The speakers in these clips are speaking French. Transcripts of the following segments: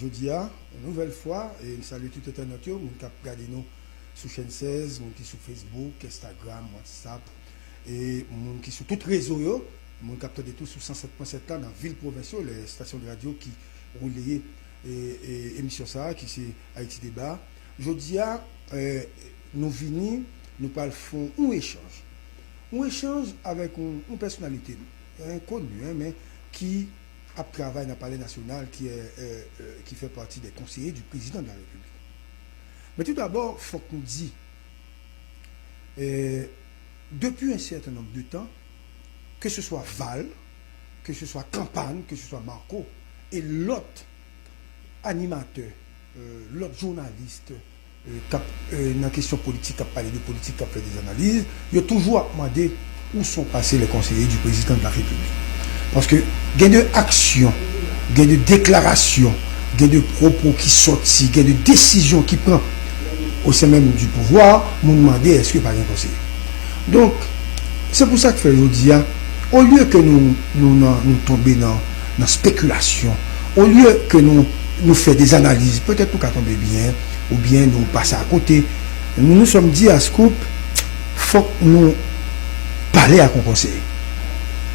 je dis une nouvelle fois, et je salue tout internaute, nous qui regardez nous sur chaîne 16, nous qui sur Facebook, Instagram, WhatsApp, et nous qui sur tous les réseaux, nous captons tout sur 107.7 là dans la ville provinciale, les stations de radio qui relaient émission ça, qui c'est Haïti Débat. Je dis nous venons, nous parlons un échange. Un échange avec une personnalité inconnue, mais qui a travaillé dans le palais national, qui fait partie des conseillers du président de la République. Mais tout d'abord, il faut qu'on dise, depuis un certain nombre de temps, que ce soit Val, que ce soit Campagne, que ce soit Marco, et l'autre animateur, l'autre journaliste, dans la question politique, qui a parlé de politique, qui a fait des analyses, il a toujours demandé où sont passés les conseillers du président de la République. Parce que il y a des actions, il y a des déclarations, il y a des propos qui sortent, il y a des décisions qui prennent au sein même du pouvoir, nous demander est-ce qu'il n'y a pas un conseiller. Donc, c'est pour ça que je dis, au lieu que nous tombions dans la spéculation, au lieu que nous fassions des analyses, peut-être nous tomber bien, ou bien nous passer à côté, nous nous sommes dit à Scoop, il faut que nous parlions à un conseiller.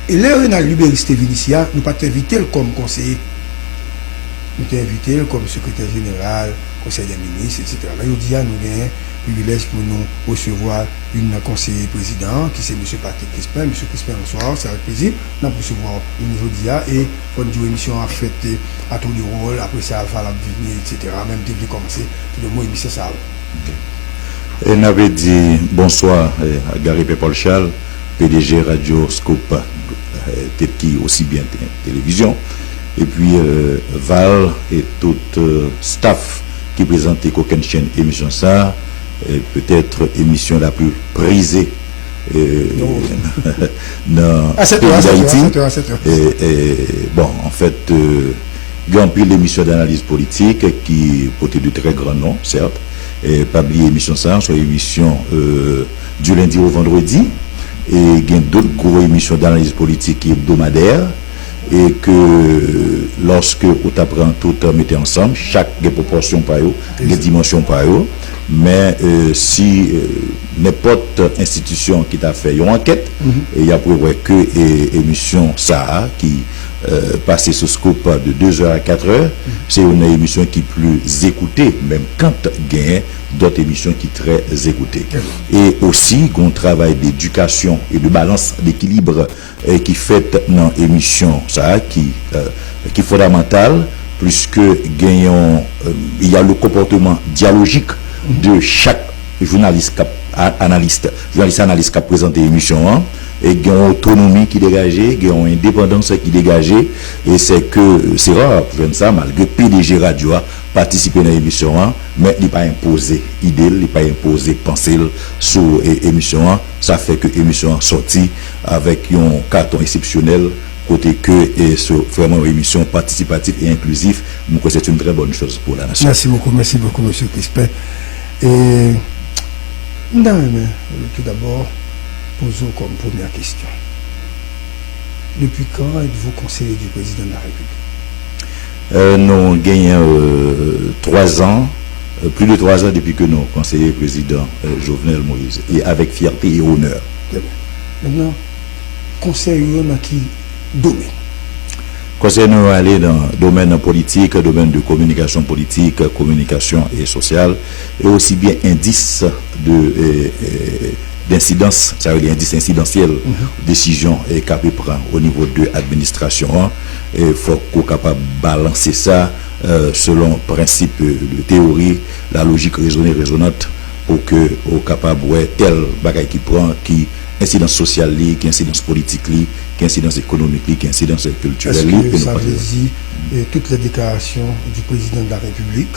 Et là, on a Libériste Vinicia, nous ne pas t'inviter comme conseiller. Nous t'inviter comme secrétaire général, conseil des ministres, etc. Mais on dit à nous avons un privilège pour nous recevoir une conseiller président, qui c'est M. Patrick Crispin. M. Crispin, bonsoir, c'est avec plaisir. Nous allons recevoir une aujourd'hui et pour une émission à fait à tour du rôle, après ça, va la venir, etc. Même début commencer, tout le monde émission ça. Et nous avons dit bonsoir à Gary Paul Charles, PDG Radio Scoop, peut-être qui aussi bien télévision, et puis Val et tout staff qui présentait aucune chaîne émission ça, peut-être émission la plus prisée dans Haïti. Bon, en fait, il y a un peu l'émission d'analyse politique qui portait de très grands noms, certes, et pas oublier émission ça, soit émission du lundi au vendredi. Et il y a d'autres grosses émissions d'analyse politique hebdomadaires et que lorsque on apprend tout mettre ensemble, chaque proportion par eux, des dimensions par eux, mais si n'importe institution qui t'a fait une enquête, il y a pour voir que émission ça qui passer sur Scoop de 2h à 4h, c'est une émission qui est plus écoutée, même quand il y a d'autres émissions qui sont très écoutées. Et aussi, un travail d'éducation et de balance d'équilibre qui fait dans l'émission ça, qui est fondamental, puisque il y a le comportement dialogique de chaque journaliste analyste qui a présenté l'émission. Et il y a une autonomie qui est dégagée, il y a une indépendance qui est dégagée, et c'est rare pour faire ça, malgré PDG Radio a participé à l'émission, mais il n'est pas imposé idée, il n'est pas imposé pensée sur l'émission, ça fait que l'émission sortie avec un carton exceptionnel, côté que c'est vraiment une émission participative et inclusive, donc c'est une très bonne chose pour la nation. Merci beaucoup, M. Crispin. Et tout d'abord, posons comme première question. Depuis quand êtes-vous conseiller du président de la République? Nous gagnons 3 ans, plus de 3 ans depuis que nous conseillers président Jovenel Moïse, et avec fierté et honneur. Très bien. Maintenant, conseiller dans qui domaine? Conseiller nous aller dans le domaine politique, domaine de communication politique, communication et sociale, et aussi bien indice d'incidence, ça veut dire indice incidentiel, décision et capable prendre au niveau de l'administration. Il faut qu'on soit capable de balancer ça selon principe de théorie, la logique raisonnée, raisonnante, pour que on capable de tel bagage qui prend, qui incidence sociale, qui incidence politique, qui incidence économique, qui incidence culturelle. Est-ce que ça veut dire toutes les déclarations du président de la République,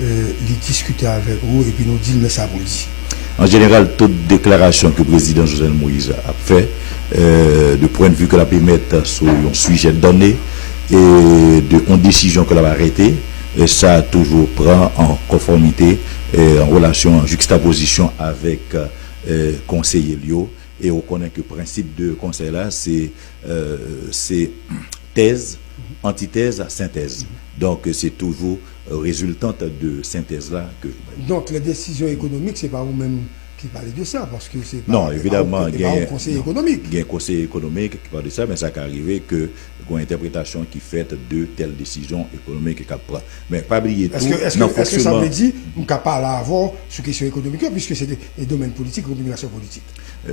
les discuter avec vous et puis nous dire mais ça vous dit? En général, toute déclaration que le président Jovenel Moïse a fait, de point de vue que la peut mettre sur un sujet donné et une décision que la va arrêter, ça toujours prend en conformité, en relation, en juxtaposition avec conseiller Lio. Et on connaît que le principe de conseil là, c'est thèse, antithèse, synthèse. Donc c'est toujours résultante de synthèse là que... Donc les décisions économiques, c'est pas vous-même qui parlez de ça, parce que c'est pas, non, évidemment, il y a un conseil économique. Il y a un conseil économique qui parle de ça, mais ça peut arriver que une interprétation qui fait de telles décisions économiques qui prend. Mais pas oublier tout. Est-ce que ça veut dire qu'on ne peut pas avoir sur question économique, puisque c'est des domaines politiques, communication politique?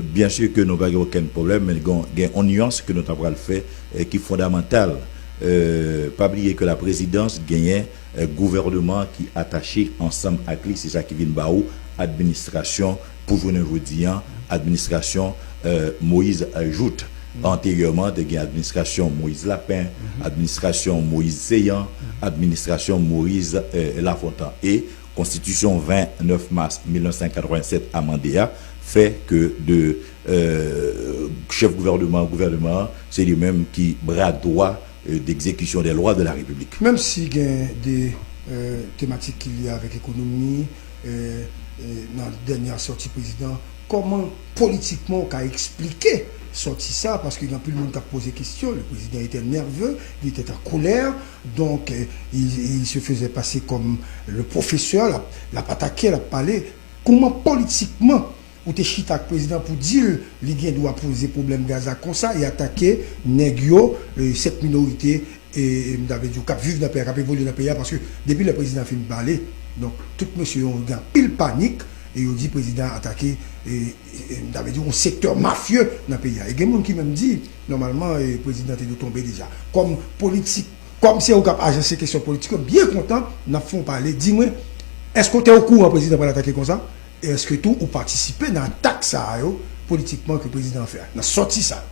Bien sûr que nous n'avons aucun problème, mais il y a une nuance que nous avons fait qui est fondamentale. Pas oublier que la présidence gagne un gouvernement qui est attaché ensemble à lui, c'est ça qui vient de Baou, administration, pour jouer aujourd'hui, administration Moïse ajoute. Antérieurement, il y a administration Moïse Lapin, administration Moïse Seyan, administration Moïse Lafontaine. Et Constitution 29 mars 1987 amendée fait que de chef gouvernement, c'est lui-même qui bras droit d'exécution des lois de la République. Même s'il y a des thématiques qu'il y a avec l'économie, dans la dernière sortie président, comment politiquement on a expliqué sorti ça, parce qu'il y a plus de monde qui a posé question, le président était nerveux, il était en colère, donc il se faisait passer comme le professeur, la attaqué, la parlé. Comment politiquement ou t'es chita avec le président pour dire qu'il doit poser problème Gaza comme ça et attaquer Negio, cette minorité, et David Diouf, qui vivent dans le pays, qui évoluent dans le pays, parce que depuis le président finit de parler, donc tout monsieur ont eu pile panique, et il dit président attaqué David Diouf, un secteur mafieux dans le pays. Et il y a des gens qui même dit, normalement, le président est tombé déjà. Comme politique, comme si on a agir ces questions politiques, bien content, nous avons parlé, dis-moi, est-ce que tu es au courant, président, pour l'attaquer comme ça? Est-ce que tout ou participer dans l'attaque ça politiquement que le président fait? Dans sorti ça.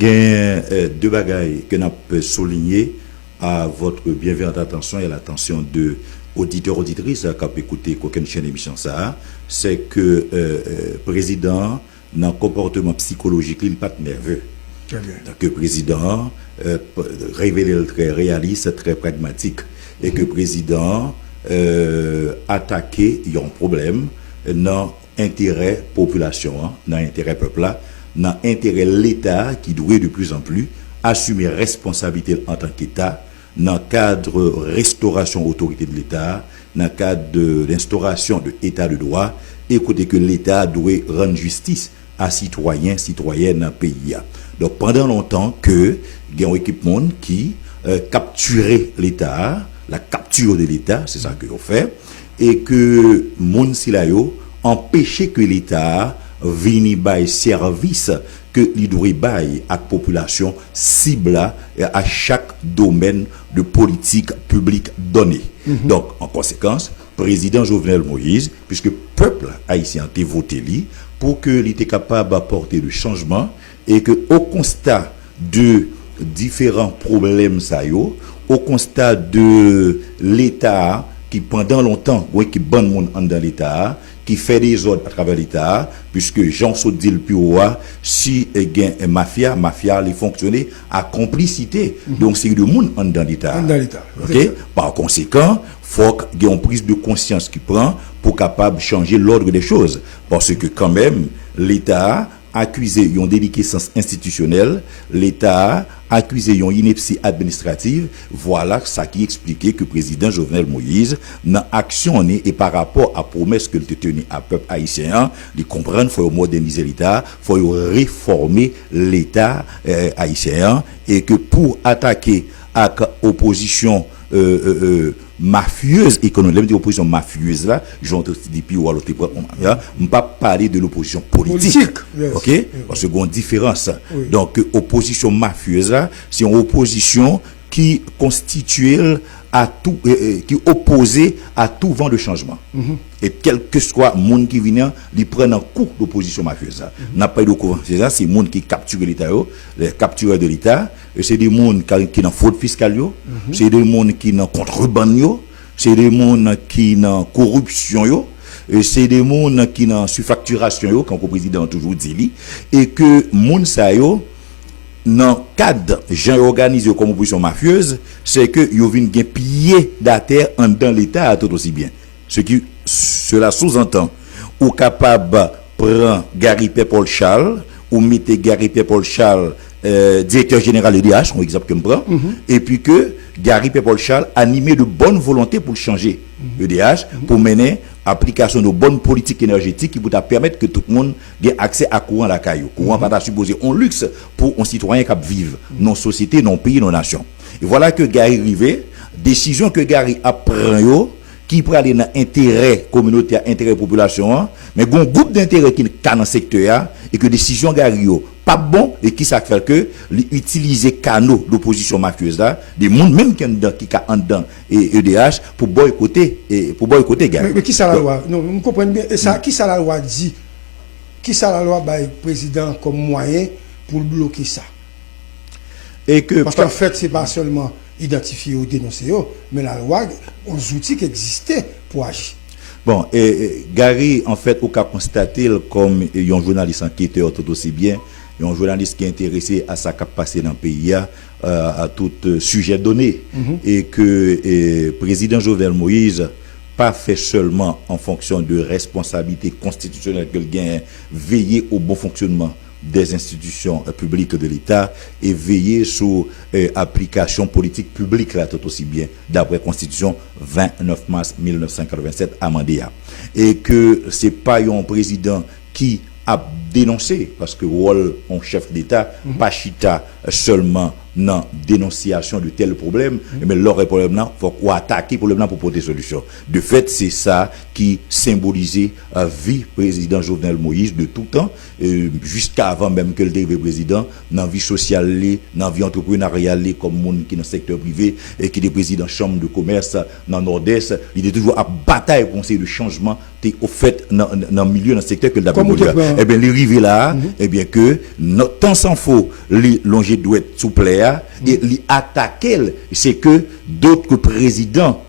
Il y a deux bagailles que nous pouvons souligner à votre bienveillante attention et à l'attention de auditeurs, auditrices qui ont écouté aucune chaîne d'émission ça. C'est que le président, dans le comportement psychologique, il n'est pas nerveux. Très bien. Donc le président révèle très réaliste, très pragmatique. Et que le président attaqué, il y a un problème. Dans l'intérêt population, dans l'intérêt peuple, dans l'intérêt l'État qui doit de plus en plus assumer responsabilité en tant qu'État, dans le cadre de restauration autorité de l'État, dans le cadre d'instauration de l'État de droit, écoutez que l'État doit rendre justice à citoyens, citoyennes dans le pays. Donc pendant longtemps que il y a un équipement qui capturait l'État, la capture de l'État, c'est ça que l'on fait, et que moun silayo empêcher que l'État vienne bailler service que il doit bailler à la population cible à chaque domaine de politique publique donné. Donc en conséquence, président Jovenel Moïse, puisque le peuple haïtien a voté lui pour que l'État capable d'apporter le changement et que au constat de différents problèmes au constat de l'État qui pendant longtemps, qui ban monde dans l'État, qui fait des ordres à travers l'État, puisque Jean dit le plus haut, si il y a une mafia, les fonctionner à complicité. Donc c'est le monde dans l'État. Okay? Par conséquent, il faut qu'il y ait une prise de conscience qui prend pour capable changer l'ordre des choses. Parce que quand même, l'État accusé une déliquescence institutionnelle, l'État accusé une ineptie administrative, voilà ça qui expliquait que le président Jovenel Moïse dans action et par rapport à la promesse qu'il a tenue à peuple haïtien, il comprend qu'il faut moderniser l'État, il faut réformer l'État haïtien et que pour attaquer à l'opposition mafieuse économique, l'opposition mafieuse là, j'en dis puis ou alors on pas parler de l'opposition politique. Yes. OK? Parce qu'il y a une différence. Oui. Donc opposition mafieuse là, c'est une opposition qui constitue à tout qui opposé à tout vent de changement. Et quel que soit le monde qui vient, il prend un coup d'opposition mafieuse. N'a pas eu de courant, c'est ça, c'est le monde qui capture l'État, les captureurs de l'État, c'est des monde qui n'ont fraude fiscale, c'est des monde qui n'ont contrebande, c'est des monde qui n'ont corruption, c'est des monde qui n'ont surfacturation, comme le président a toujours dit, et que monde ça dans le cadre gens organisés comme opposition mafieuse, c'est que ils viennent piller la terre en dans l'État tout aussi bien. Cela sous-entend ou capable prendre Gary Paul Charles ou mettre Gary Paul Charles directeur général EDH, un exemple que je prends, et puis que Gary Paul Charles animé de bonne volonté pour changer EDH, pour mener application de bonnes politiques énergétiques qui pourraient permettre que tout le monde ait accès à courant à la caillou. Courant pas supposé un luxe pour un citoyen qui vivre dans société, dans pays, dans nation. Et voilà que Gary rivé, décision que Gary a pris qui peut aller dans intérêt communautaire, intérêt population, mais il y a un groupe d'intérêt qui est dans le secteur et que décision Gary pas bon et qui ça fait que utiliser canaux d'opposition mafieuse là, des monde même qui en dedans et EDH pour boycotter Gary. Mais qui ça la loi? Non, vous comprenez bien. Et ça, qui ça la loi dit? Qui ça la loi le président comme moyen pour bloquer ça? Et que parce qu'en fait, c'est pas seulement identifier ou dénoncer, mais la loi, les outils qui existaient pour agir. Bon, et Gary, en fait, au cas constaté comme un journaliste enquêteur tout aussi bien, un journaliste qui est intéressé à ce qui passé dans le pays, à tout sujet donné, et que le président Jovenel Moïse pas fait seulement en fonction de responsabilité constitutionnelle que le gain, veiller au bon fonctionnement des institutions publiques de l'État et veiller sur application politique publique là tout aussi bien d'après Constitution 29 mars 1987 amendée. Et que c'est pas un président qui a dénoncé parce que rôle en chef d'État pas chita seulement dans dénonciation de tel problème mais leur problème là faut attaquer problème là pour porter solution. De fait c'est ça qui symbolisait la vie président Jovenel Moïse de tout temps jusqu'à avant même que le devienne président dans vie sociale dans vie entrepreneuriale comme monde qui dans le secteur privé et qui est président chambre de commerce dans nord-est il est toujours à bataille pour essayer de changement au fait dans le milieu dans le secteur que le et bien les river là et bien que notre temps sans faux les longer doit être souple et les attaquer c'est que d'autres présidents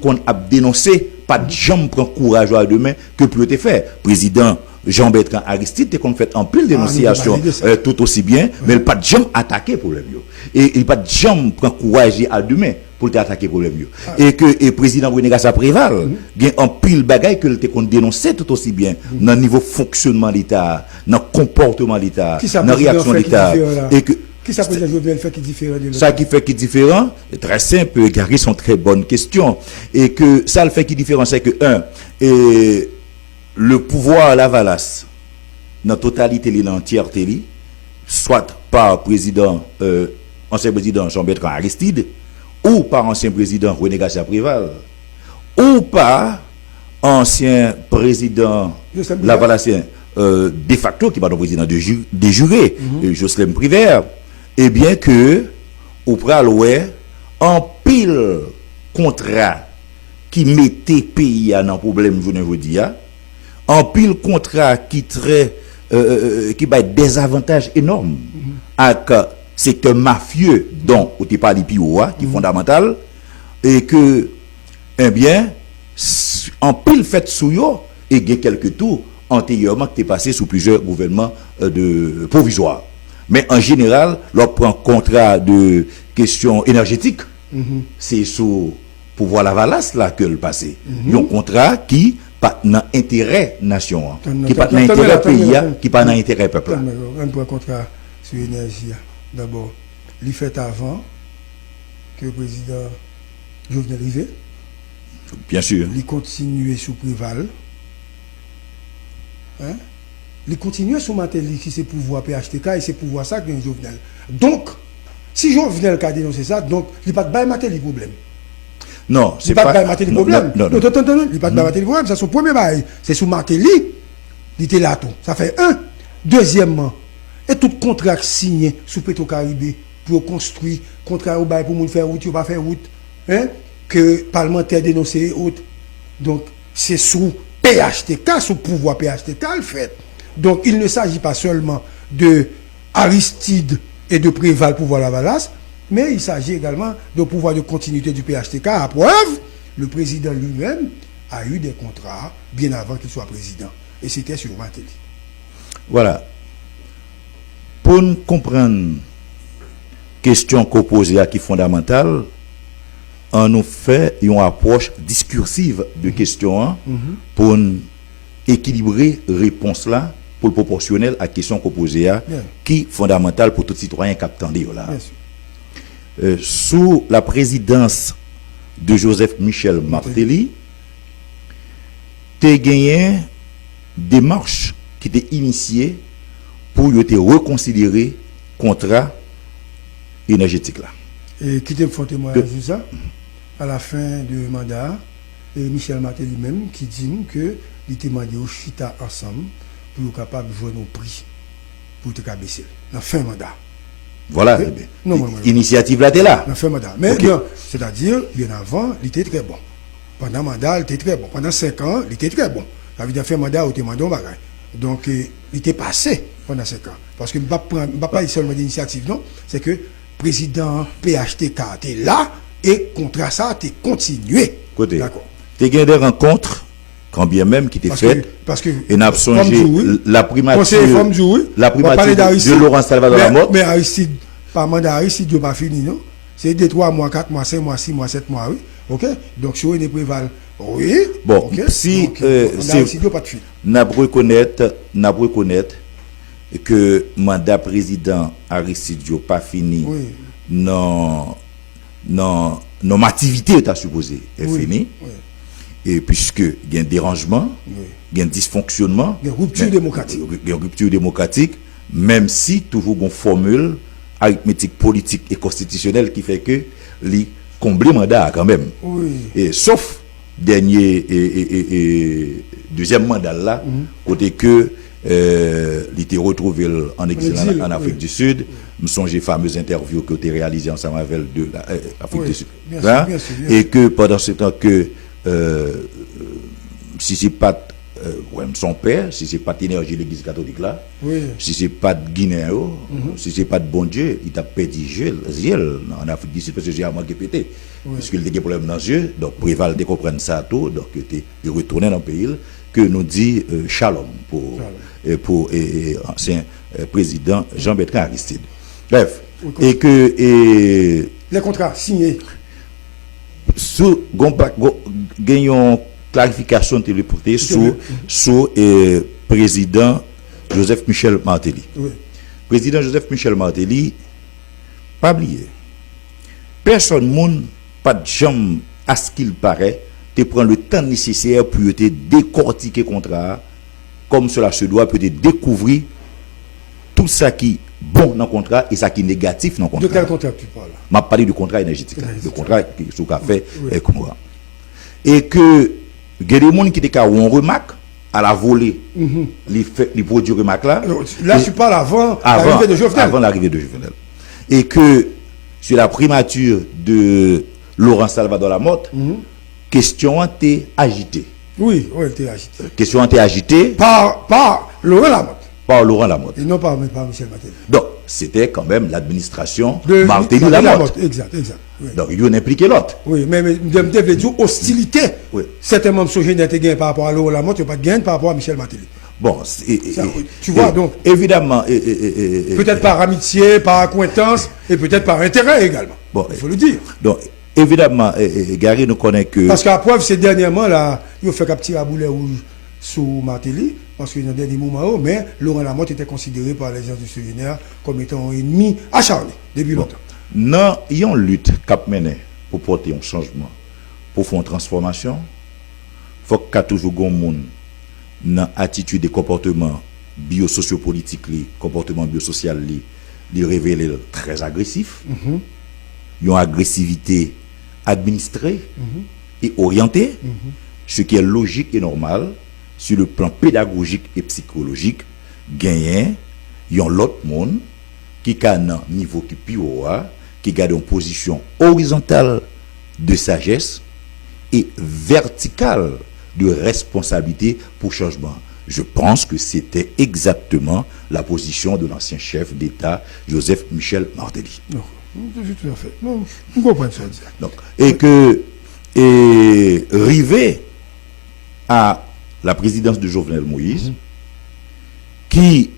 qu'on a dénoncé pas de jambe prend courage à demain que peut te faire président Jean-Bertrand Aristide qu'on fait en pile dénonciation tout aussi bien mais il pas de jambe attaquer problème et il pas de jambe prend courage à demain pour attaquer problème et que le président René Gassa Préval bien en pile bagaille que le qu'on dénoncer tout aussi bien dans niveau fonctionnement de l'État dans comportement de l'État dans réaction de l'État et que qui ça président Jovenel fait qui est différent de l'autre? Ça qui fait qui est différent, très simple, Gary sont très bonnes questions. Et que ça le fait qui est différent, c'est que, le pouvoir à la Valasse, dans la totalité, dans l'entièreté, soit par président, ancien président Jean-Bertrand Aristide, ou par ancien président René Gassa Préval, ou par ancien président Lavalassien, de facto, qui est pas le président des jurés, Jocelyn Privert, et bien que, au pral en pile contrat qui mettait pays dans problème, je ne dis pas, en pile contrat qui très, qui va des avantages énormes avec secteur mafieux dont on ne pas les PIOA, qui est fondamental, et que, eh bien, en pile fait sous yo, et il y a quelques tours antérieurement qui est passé sous plusieurs gouvernements provisoires. Mais en général, l'on prend contrat de questions énergétiques, c'est sous pouvoir la Valasse là que le passé. Il y a un contrat qui pas dans intérêt nation, qui pas dans intérêt pays, qui pas dans intérêt peuple. Un point contrat sur l'énergie. D'abord, il fait avant que le président Jovenel Rivet. Bien sûr. Il continue sous Préval. Hein? Il continue sous Matéli qui c'est pouvoir PHTK et c'est pouvoir ça que Jovenel. Donc, si Jovenel a dénoncé ça, donc il n'y a pas de Matéli problème. Non, c'est pas de Matéli problème. Non, il n'y a pas de Matéli problème. C'est son premier bail. C'est sous Matéli, il était là tout. Ça fait un. Deuxièmement, et tout contrat signé sous Petro-Caribé pour construire, contrat au bail pour nous faire route, ou pas faire route, hein, que parlementaire dénoncé autre. Donc, c'est sous PHTK, sous pouvoir PHTK le fait. Donc, il ne s'agit pas seulement de Aristide et de Préval pouvoir la Valasse, mais il s'agit également de pouvoir de continuité du PHTK. À preuve, le président lui-même a eu des contrats bien avant qu'il soit président. Et c'était sur Matéli. Voilà. Pour nous comprendre question qu'on pose qui est fondamentale, on nous fait une approche discursive de questions pour équilibrer réponse là pour le proportionnel à la question qu'on posait, qui est fondamentale pour tout citoyen qui attendait là. Sous la présidence de Joseph Michel Martelly, tu as gagné des démarches qui étaient initiées pour te reconsidérer contrat énergétique là. Et qui te font témoigner de ça à la fin du mandat, et Michel Martelly même qui dit que il était demandé au chita ensemble pour être capable de jouer nos prix pour te baisser dans la fin du mandat. Voilà, l'initiative là, t'es là. Dans fin mandat. Mais non, c'est-à-dire, bien avant, il était très bon. Pendant le mandat, il était très bon. Pendant 5 ans, il était très bon. Ça veut dire fin mandat, il était mandé au bagage. Donc, il était passé pendant 5 ans. Parce que je ne vais pas parler seulement d'initiative, non. C'est que le président PHTK était là et contre ça, tu continué. D'accord. Tu as gagné des rencontres, quand bien même qui étaient faites. Parce que et n'a changé la primature de Laurent Salvador Lamotte. Mais Aristide, pas mandat Aristide, il pas fini, non? C'est 2, 3 mois, 4 mois, 5 mois, 6 mois, 7 mois, oui. OK? Donc, si on est préval, oui. Bon, okay? Si n'a reconnaître que mandat président Aristide n'a pas fini, non, activité est supposé est fini. Oui. Et puisque il y a un dérangement, il y a un dysfonctionnement, il y a une rupture démocratique. Il y a une rupture démocratique, même si toujours une formule arithmétique, politique et constitutionnelle qui fait que les combler mandat quand même. Oui. Et sauf dernier et deuxième mandat là, côté que il était retrouvé en exil en Afrique du Sud. Je me songe les fameuses interviews que tu as réalisées ensemble avec l'Afrique du Sud. Bien sûr. Et que pendant ce temps que si c'est pas son père, si c'est pas l'énergie de l'église catholique là, si c'est pas de Guinée, si c'est pas de bon Dieu, il t'a perdu Giel en Afrique du Sud parce que j'ai manqué pété. Puisqu'il a des problèmes dans les yeux, donc préval de comprendre ça tout, donc il retourné dans le pays que nous dit Shalom pour ancien président Jean-Bertrand Aristide. Bref, et que les contrats signés sous gagnons clarification téléportée sous président Joseph Michel Martelly. Président Joseph Michel Martelly, pas oublier. Personne monde pas de jambe à ce qu'il paraît, te prend le temps nécessaire pour te décortiquer contrat comme cela se doit, pour te découvrir tout ça qui bon dans le contrat et ça qui est négatif dans le contrat. De quel contrat tu parles? Je parle du contrat énergétique. Le contrat qui est sous café et comme ça. Et que il y a des gens qui ont remarque à la volée les produits remarques là. Là, tu parles avant l'arrivée de Jovenel. Avant l'arrivée de Jovenel. Et que sur la primature de Laurent Salvador Lamotte, question a été agitée. Oui, elle était agitée. Question a été agitée par Laurent Lamotte. Par Laurent Lamotte. Et non par Michel Martelly. Donc, c'était quand même l'administration de Martelly Lamotte. Exact. Oui. Donc, il y a impliqué l'autre. Oui, mais je veux dire hostilité. Oui. Certains membres sociaux n'ont pas gagné par rapport à Laurent Lamotte, ils n'ont pas gagné par rapport à Michel Martelly. Bon, tu vois, donc. Évidemment. Peut-être par amitié, par accointance, et peut-être par intérêt également. Bon, il faut le dire. Donc, évidemment, Gary nous connaît que. Parce qu'à preuve, ces dernièrement, là, il a fait un petit boulet rouge sous Martelly, parce qu'il y a des moments, mais Laurent Lamotte était considéré par les gens du Sénégal comme étant un ennemi acharné depuis longtemps. Non, il y a une lutte cap menée pour porter un changement, pour faire une transformation. Il faut qu'il y ait toujours un monde dans l'attitude et comportement biosociopolitique, comportement biosocial, les révélé très agressif. Il y a une agressivité administrée et orientée, ce qui est logique et normal sur le plan pédagogique et psychologique. Gagner, il y a l'autre monde qui a un niveau qui plus haut, qui garde une position horizontale de sagesse et verticale de responsabilité pour changement. Je pense que c'était exactement la position de l'ancien chef d'État, Joseph Michel Martelly. Non, tout à fait. Non, je comprends ça. Donc, et que, rivé à la présidence de Jovenel Moïse, qui,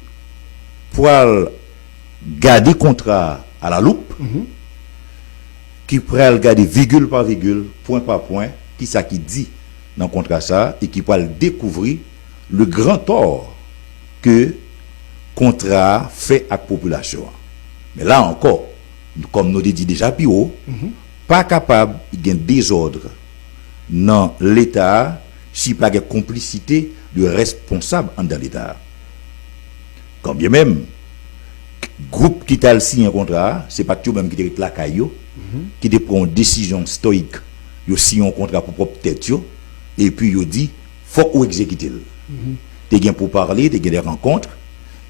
pour garder contrat à la loupe, qui pourrait garder virgule par virgule, point par point, qui ça qui dit dans le contrat ça, et qui pourrait découvrir le grand tort que contrat fait à la population. Mais là encore, comme nous dit déjà plus haut, pas capable de désordre dans l'État si pas de complicité de responsables dans l'État. Quand bien même, groupe qui t'a signé un contrat, c'est pas tout même qui te la caillou, qui te prend une décision stoïque, yo signé un contrat pour propre tête yo, et puis yo dit faut ou exécuter. Tu gain pour parler, tu des rencontres,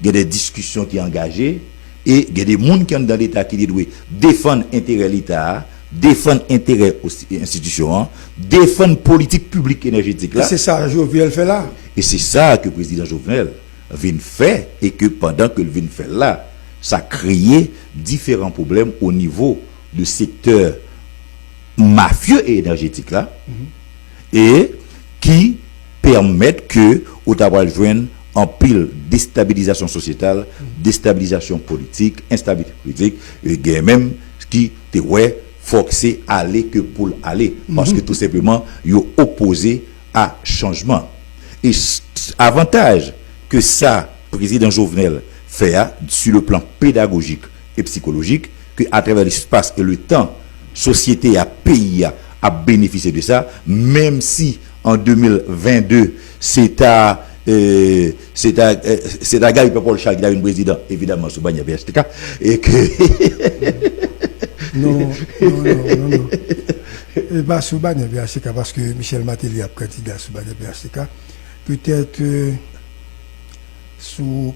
il y a des discussions qui sont engagées et il y a des gens qui sont dans l'État qui doivent défendre l'intérêt de l'État, défendre l'intérêt des institutions, défendre la politique publique énergétique. C'est ça, Jovenel fait là. Et c'est ça que le président Jovenel vient faire et que pendant que le vient faire là, ça a créé différents problèmes au niveau du secteur mafieux et énergétique là, et qui permettent que au travail joindre en pile déstabilisation sociétale, déstabilisation politique, instabilité politique, et même qui te ouais forcé aller que pour aller parce que tout simplement ils ont opposé à changement. Et avantage que ça président Jovenel fait sur le plan pédagogique et psychologique, que à travers l'espace et le temps, société à pays a bénéficié de ça, même si en 2022 c'est à Gary Paul Charles qui a une président évidemment sous Banya BHTK et que non. Et pas sous Banya BHTK parce que Michel Matéli a candidat sous Banya BHTK peut-être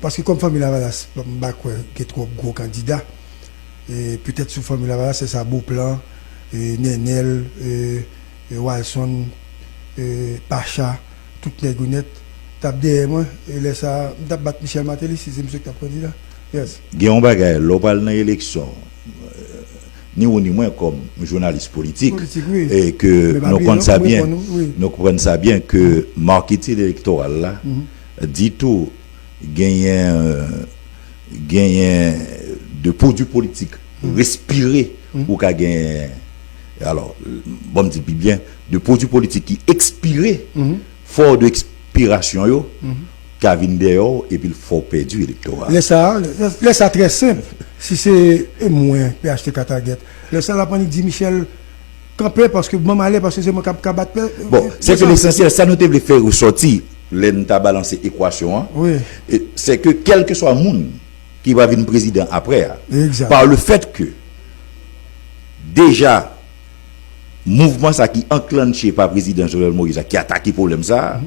parce que comme Famille Lavalas qui est trop gros candidat et peut-être sous Famille Lavalas c'est sa beau plan Nenel Walson Pacha toutes les gounettes tape derrière moi et laisse ça tape battre Michel Matéli si c'est monsieur qui a candidat. Yes. Guillaume Bagay l'opal dans l'élection ni ou ni moins comme journaliste politique oui. Et que nous comprenons ça bien nous comprenons ça bien que marketing électoral là dit tout gagner de produits politiques respirer ou qu'a gagner alors bon me dit bien de produits politiques qui expiré fort d'expiration yo qu'a vinn dehors et puis il faut perdu électoral. Laisse ça très simple si c'est moins PHTK target. Laisse ça la panique dit Michel camper parce que bon aller parce que c'est moi qui battre. Bon, c'est que l'essentiel ça nous devait faire ressortir l'ent'a balancer équation oui. C'est que quel que soit le monde qui va venir président après exact. Par le fait que déjà mouvement ça qui enclenché par président Jovenel Moïse qui attaque problème ça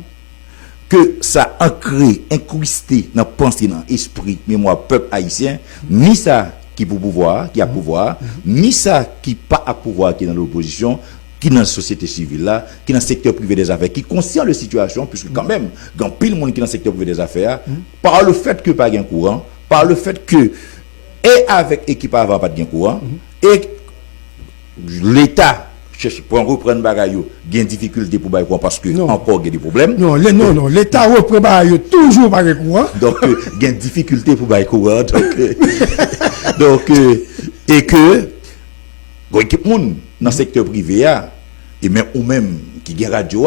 que ça ancré incrusté dans pensée dans esprit mémoire peuple haïtien ni ça qui pour pouvoir qui a pouvoir ni ça qui pas à pouvoir qui est dans l'opposition qui dans la société civile là qui dans le secteur privé des affaires qui conscient de la situation puisque quand même dans pile monde qui dans le secteur privé des affaires par le fait que pas gain courant par le fait que et avec équipe avant pas de gain courant et l'État cherche pour reprendre bagaille gain difficulté pour bailler parce que encore des problèmes non l'État reprend bagaille toujours pas courant donc gain difficulté pour bailler courant donc et que équipe monde dans le secteur privé et même ou même qui gagne radio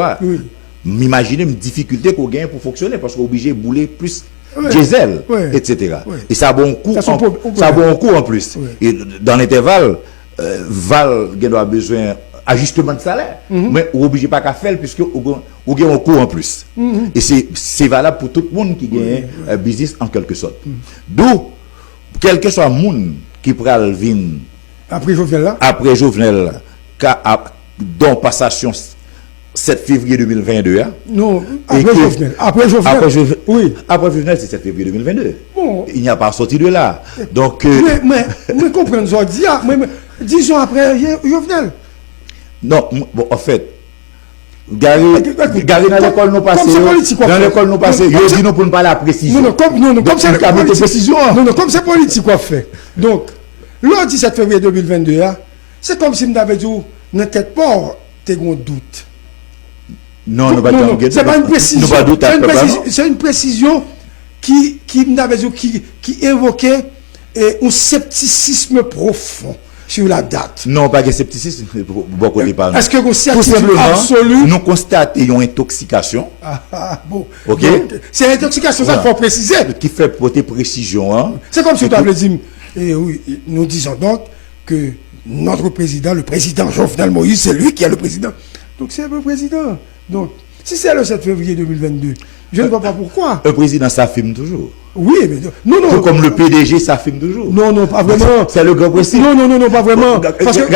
m'imaginer une difficulté qu'on gagne pour fonctionner parce qu'on est obligé de bouler plus diesel etc. Et ça a bon coût ça a bon coût en plus et dans l'intervalle Val a besoin ajustement de salaire mais on obligé pas qu'à faire puisque on gagne un coût en plus et c'est valable pour tout le monde qui gagne business en quelque sorte d'où quel que soit le monde qui pral vinn après Jovenel dont passation 7 février 2022 non après Jovenel oui après Jovenel c'est 7 février 2022 bon il n'y a pas sorti de là donc mais comprendre ça dit mais disons après Jovenel non bon en fait Gary dans l'école nous passé je dis non pour ne pas la précision non comme c'est précision non comme c'est politique quoi fait donc le 17 février 2022 c'est comme si nous avait dit dans tête port t'es un doute non c'est pas une précision c'est une précision qui n'avait qui évoquait un scepticisme profond sur la date. Non, pas de scepticisme, bon côté pas. Est-ce que vous Tout certitude simplement, absolue? nous constatons une intoxication. Bon. Ok. Donc, c'est l'intoxication, ça qu'il faut préciser. Qui fait porter précision. Hein? C'est comme si tu avais dit, et oui, nous disons donc que notre président, le président Jovenel Moïse, c'est lui qui est le président. Donc c'est le président. Donc, si c'est le 7 février 2022, je ne vois pas pourquoi. Un président s'affirme toujours. Oui, mais non. Tout comme le PDG s'affirme toujours. Non, pas vraiment. C'est le grand principe. Non, pas vraiment. Parce que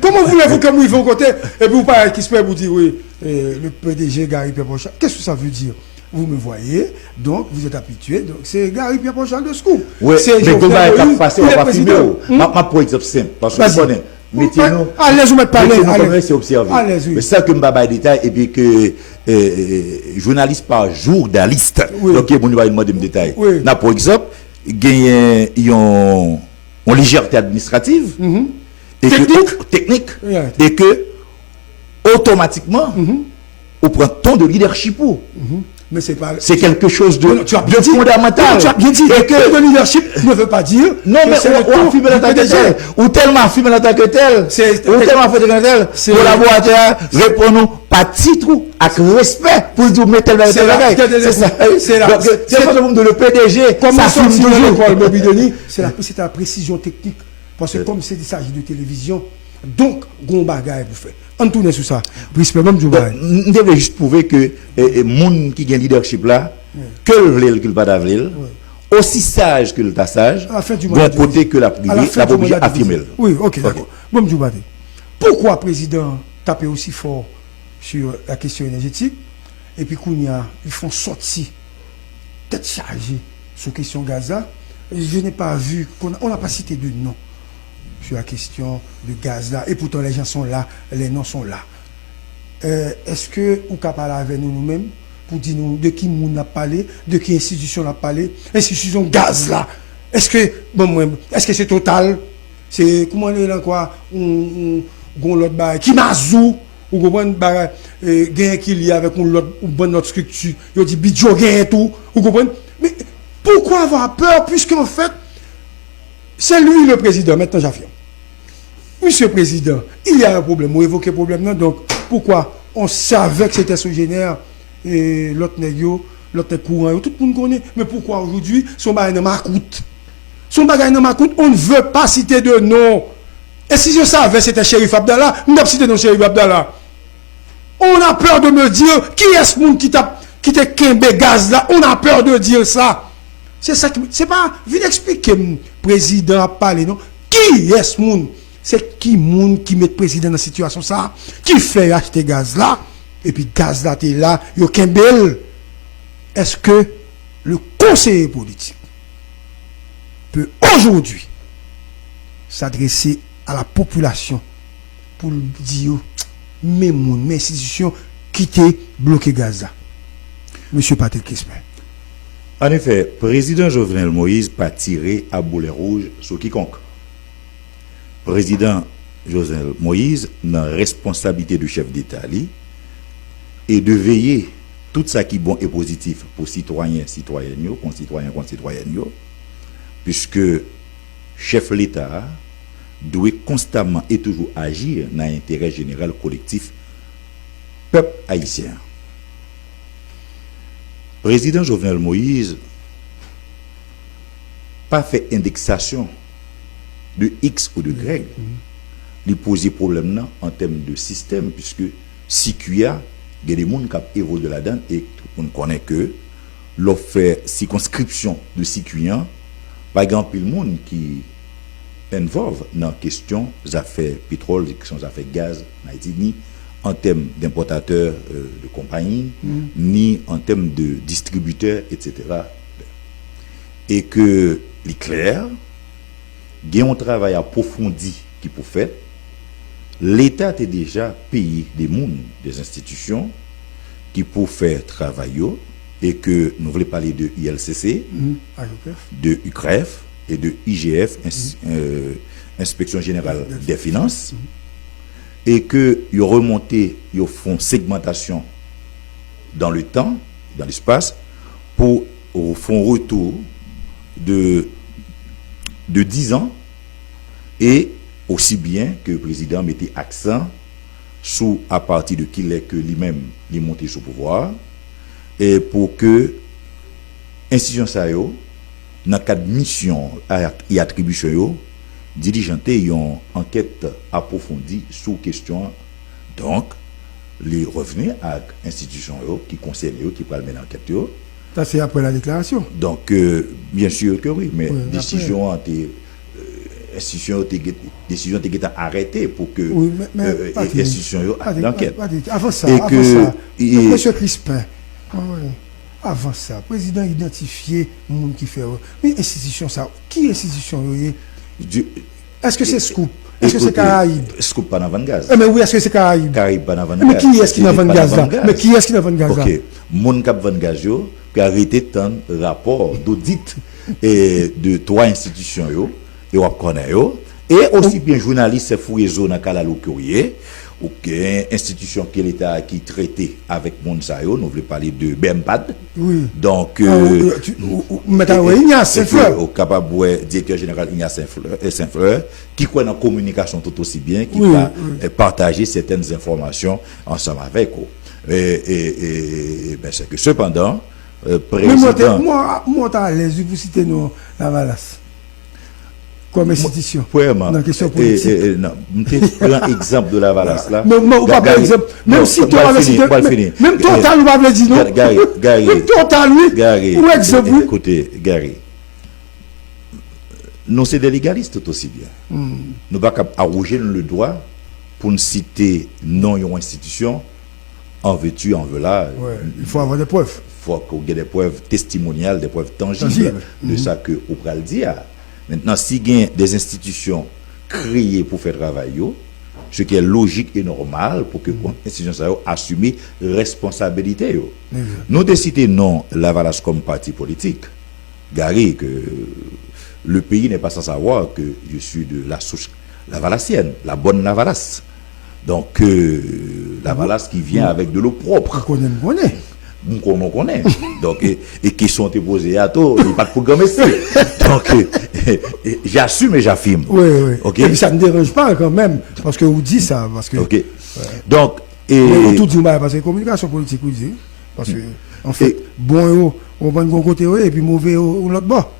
comment voulez-vous que nous vont côté et puis vous parlez qui se peut vous dire oui, le PDG Gary Pierre-Ponchal. Qu'est-ce que ça veut dire? Vous me voyez, donc vous êtes habitué, donc c'est Gary Pierre-Ponchal de Scoop. Oui, mais comment il va passer, on va filmer. Pour exemple simple, parce que vous connaissez. Mettez-nous. Allez, je vais parler. C'est observer. Mais ça que je vais détail et puis que journaliste par journaliste. Ok, bon, nous va demander des détails. Là, par exemple, il y a une légèreté administrative, technique, et que automatiquement, on prend ton de leadership. Mais c'est quelque chose de fondamental. Tu as bien dit. Et que le leadership ne veut pas dire. Non, mais on affirme en tant que tel. Ou tellement affirme en tant que tel. Ou tellement affirme en tant que tel. Collaborateur, répond-nous par titre, avec respect, pour dire, mais tel bagage. C'est ça. C'est la façon de le PDG. Comme ça affirme toujours. C'est la précision technique. Parce que comme il s'agit de télévision, donc, gon bagaille pour faire. On tourne sur ça. Principalement, je devais juste prouver que les gens qui ont leadership là, que le veulent, que le pas d'avril, aussi sage que le tas sage, vont côté que la privée, la obligée affirmer. Oui, ok, d'accord. Bon, je pourquoi le président tape aussi fort sur la question énergétique et puis ils font sortir tête chargée sur la question Gaza? Je n'ai pas vu, on n'a pas cité de nom sur la question de gaz là, et pourtant les gens sont là, les noms sont là. Est-ce que vous pouvez parler avec nous-mêmes pour dire nous de qui nous a parlé, de qui institution a parlé, institution gaz là? Est-ce que c'est Total? C'est comment on est là quoi? L'autre bail qui mazou ou comprenez gain qu'il y a avec une bonne autre structure, il dit bidjo gain tout, vous comprenez? Mais pourquoi avoir peur puisque en fait c'est lui le président, maintenant j'affirme. Monsieur le Président, il y a un problème, vous évoquez le problème, non? Donc pourquoi on savait que c'était sous-génère et l'autre négo, l'autre courant, tout le monde connaît, mais pourquoi aujourd'hui son bagage n'a pas coûté? Son bagage n'a pas coûté, on ne veut pas citer de nom. Et si je savais c'était Chérif Abdallah, on n'a pas cité non Chérif Abdallah. On a peur de me dire qui est ce monde qui t'a quimbe gaz là, on a peur de dire ça. C'est ça qui. C'est pas. Viens expliquer, le président a parlé, non? Qui est ce monde? C'est qui monde qui met le président dans cette situation ça? Qui fait acheter gaz là? Et puis gaz là, t'es là, yo kembel. Est-ce que le conseiller politique peut aujourd'hui s'adresser à la population pour dire, mes institutions, quitter, bloquer gaz là? Monsieur Patrick Crispin. En effet, président Jovenel Moïse pas tiré à boulet rouge sur quiconque. Président Jovenel Moïse n'a responsabilité de chef d'État et de veiller tout ça qui est bon et positif pour citoyens, citoyennes, concitoyennes, puisque chef l'État doit constamment et toujours agir dans l'intérêt général collectif peuple haïtien. Président Jovenel Moïse pas fait indexation de X ou de Y. Il pose problème en termes de système, puisque si il y a des gens qui évoluent là-dedans et on connaît que l'offre circonscription de CQIA, par exemple, le monde qui involve dans la question des affaires pétrole, des questions des affaires gaz, ni en termes d'importateurs de compagnie, ni en termes de distributeurs, etc. Et que l'éclair, il y a un travail approfondi qui peut faire. L'État a déjà payé des mondes, des institutions qui peuvent faire travail et que nous voulons parler de ILCC, de UCREF et de IGF, Inspection Générale des Finances, et que ils remonté, ils font segmentation dans le temps, dans l'espace, pour faire retour de 10 ans Et aussi bien que le président mettait accent sur à partir de qui est que lui-même il monté sous pouvoir et pour que institution ça yo dans cadre mission et attribution yo diligenter une enquête approfondie sur question donc les revenir à institution yo qui concerne yo qui parle mener enquête yo. Ça c'est après la déclaration. Donc bien sûr que oui mais décision institution décision était arrêtée pour que institution l'enquête. Avant ça, monsieur Crispin. Avant ça, le président identifié le monde qui fait. Mais institution ça, qui institution est-ce que c'est Scoop? Est-ce que c'est Caraïbes? Scoop pas dans Vangaz. Mais oui, est-ce que c'est Caraïbes? Caraïbes pas dans Vangaz. Mais qui est-ce qui dans Vangaz là? Mais qui est-ce qui dans Vangaz là? OK. Mon cap Vangaz yo qui a arrêté un rapport d'audit et de trois institutions yo et on connaît yo et aussi bien journaliste fouillé dans Kalalo Courrier ou que institution que l'État qui traitait avec Monsayo, nous voulons parler de BEMPAD. Oui. Donc maintenant Ignace Saint-Fleur au capable directeur général Ignace Saint-Fleur qui croit dans la communication tout aussi bien qui va partager certaines informations ensemble avec vous. Et ben c'est que cependant président moi à l'aise vous citer nous la Valace comme institution. Vraiment. Dans la question politique. Non, je prends exemple de la Valace là. Mais moi, pas par exemple. Même si toi, même total, ou pas dire non. Gary. Même total, oui. Gary. Ou exemple. Écoutez, Gary. Nous, c'est des légalistes tout aussi bien. Nous ne pouvons pas arroger le droit pour nous citer non une institution en vertu, en velage. Il faut avoir des preuves. Il faut qu'il y ait des preuves testimoniales, des preuves tangibles de ça que vous pouvez le dire. Maintenant, s'il y a des institutions créées pour faire travail, ce qui est logique et normal pour que l'institution assume responsabilité. Nous décidons non la Valace comme parti politique. Gary, que le pays n'est pas sans savoir que je suis de la souche, la Valacienne, la bonne la Valace. Donc, la Valace qui vient avec de l'eau propre. On connaît. Donc, et qui sont posées à tout, il n'y a pas de programme ici. Donc, j'assume et j'affirme. Oui. Okay? Et ça ne dérange pas quand même, parce que vous dites ça. Parce que, okay. Donc, tout dit, parce que communication politique, vous dites. Parce que, en fait, bon, on va un côté, et puis mauvais, on l'autre bord.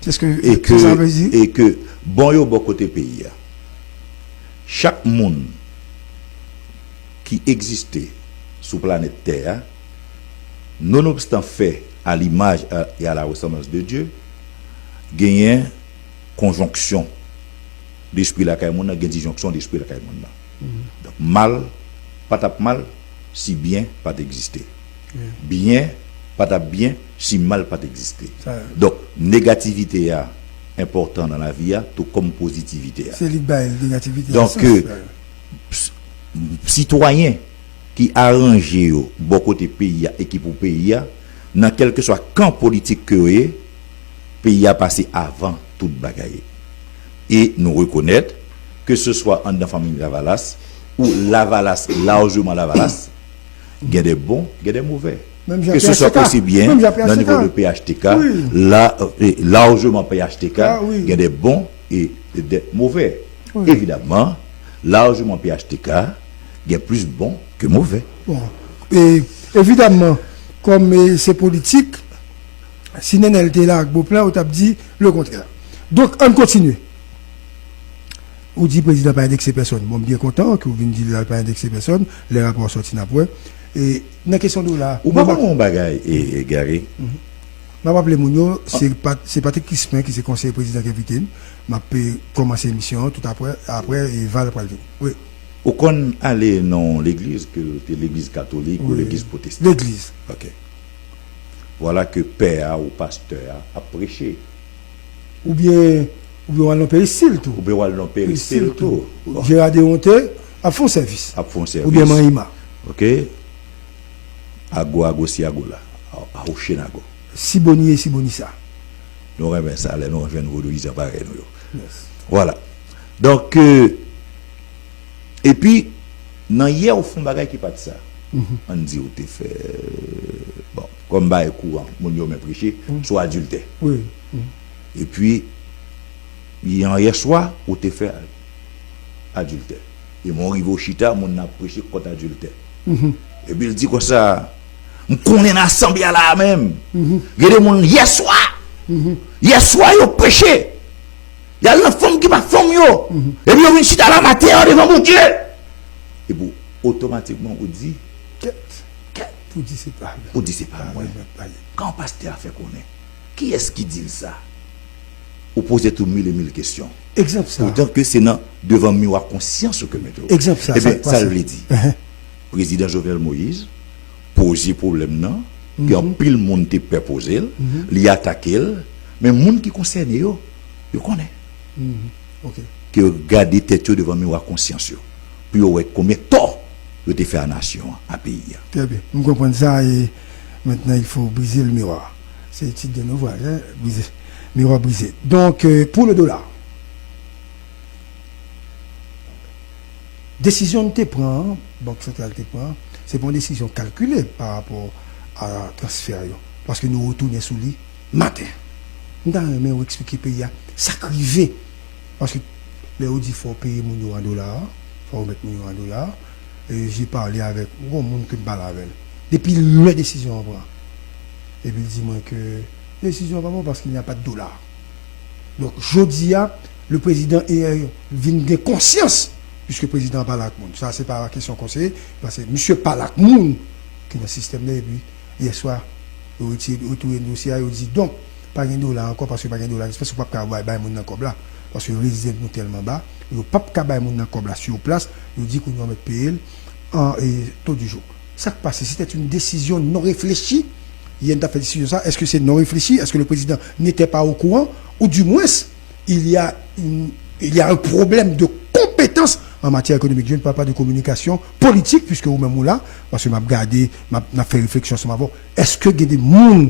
C'est ce que ça veut dire. Et que, bon, bon côté pays, chaque monde qui existait sur la planète Terre, nonobstant fait à l'image et à la ressemblance de Dieu, gagne conjonction d'esprit la caille gagne disjonction d'esprit la caille Donc mal, pas tap mal, si bien pas d'exister. Bien, pas tap bien, si mal pas d'exister. Donc négativité est important dans la vie, tout comme positivité. C'est négativité. Donc citoyen qui arrange bon côté pays et qui pour pays dans quel que soit camp politique que pays a passé avant toute bagaille et nous reconnaître que ce soit en la famille Lavalas ou Lavalas largement Lavalas il y a des bons il y a des mauvais que ce soit aussi bien dans le niveau de PHTK là largement PHTK il y a des bons et des mauvais évidemment largement PHTK il y a plus bon que mauvais. Bon. Et évidemment, comme c'est politique, si Nenel était là, Beauplan, on t'a dit le contraire. Donc, on continue. On dit que le président n'a pas indexé personne. Bon, bien content que vous venez dire qu'il n'a pas indexé personne. Les rapports sortis après. Et dans la question de là. Ou pas mon bagaille, et Gary. Je vais appeler Mounio, c'est Patrick Crispin qui est conseiller président Kevin. Je vais commencer l'émission tout après, et Val après le jour. Oui. Ou qu'on allait dans l'église, que c'est l'église catholique ou l'église protestante. L'église. Ok. Voilà que père ou pasteur a prêché. Ou bien on a péristyle tout. Ou bien on a péristyle tout. Gérard Déhonté a fait service. A fait service. Ou bien Mahima. Ok. Ago si ago là. A Ochenago. Si boni ça. Nous remet ça là, nous viens de dire pareil nous. Voilà. Donc et puis, dans hier, au fond, bagay qui pas de ça. On dit, où t'es fait, bon, comme bail courant, mon yo m'a prêché, soit adultère. Oui. Et puis, hier soir, ou te fait adultère. Et mon rivo chita, mon a prêché contre adultère. Et puis il dit comme ça, on connaît l'assemblée là même. Regardez mon hier soir. Hier soir, il a prêché. Il y a une femme qui va femme yo. Et puis on vient chita la matin devant mon Dieu. Et puis automatiquement on dit pour dire c'est pas. Pour dire c'est pas moi. Quand le pasteur a fait connaître, qui est-ce qui dit ça? Vous posez tout mille et mille questions. Exemple ça. Autant que c'est devant miroir conscience que mettez. Exemple ça. Eh bien, ça le dit. Président Jovenel Moïse poser problème non, que en pile monde te peut poser, li attaquer, mais monde qui concerne yo connaît. OK. Que garder tête devant miroir conscience yo. Puis ouais combien tort yo te fait à nation, à pays. Très bien. Nous comprenons ça et maintenant il faut briser le miroir. C'est le titre de nos voix, hein? Briser. Miroir brisé. Donc, pour le dollar, décision que tu prends, Banque centrale te prend, c'est pas une décision calculée par rapport à transfert. Parce que nous retournons sous lui matin. Nous avons expliqué pays ça crivé. Parce que les dit qu'il faut payer mon en dollars, il faut remettre mon en dollars. Et j'ai parlé avec un monde que je parle avec. Depuis la décision, on prend. Et puis il dit moi que décision vraiment parce qu'il n'y a pas de dollars. Donc, je dis le président vient de conscience, puisque le président parle avec le monde. Ça, c'est pas la question conseiller, parce que monsieur parle avec le monde qui est dans le système là. Et puis, hier soir, il retourne le dossier, il dit donc, pas de dollars encore, parce que pas de dollars. J'espère que vous ne pouvez pas avoir un cob là, parce que le résident nous tellement bas, il ne peut pas avoir un cob là sur place, il dit qu'on va mettre payer en taux du jour. Ça qui passe, c'était une décision non réfléchie. Il y a une fait décision ça. Est-ce que c'est non réfléchi? Est-ce que le président n'était pas au courant? Ou du moins, il y a un problème de compétence en matière économique. Je ne parle pas de communication politique, puisque vous-même là, parce que je regardé, je fait réflexion sur ma voix. Est-ce que il y a des gens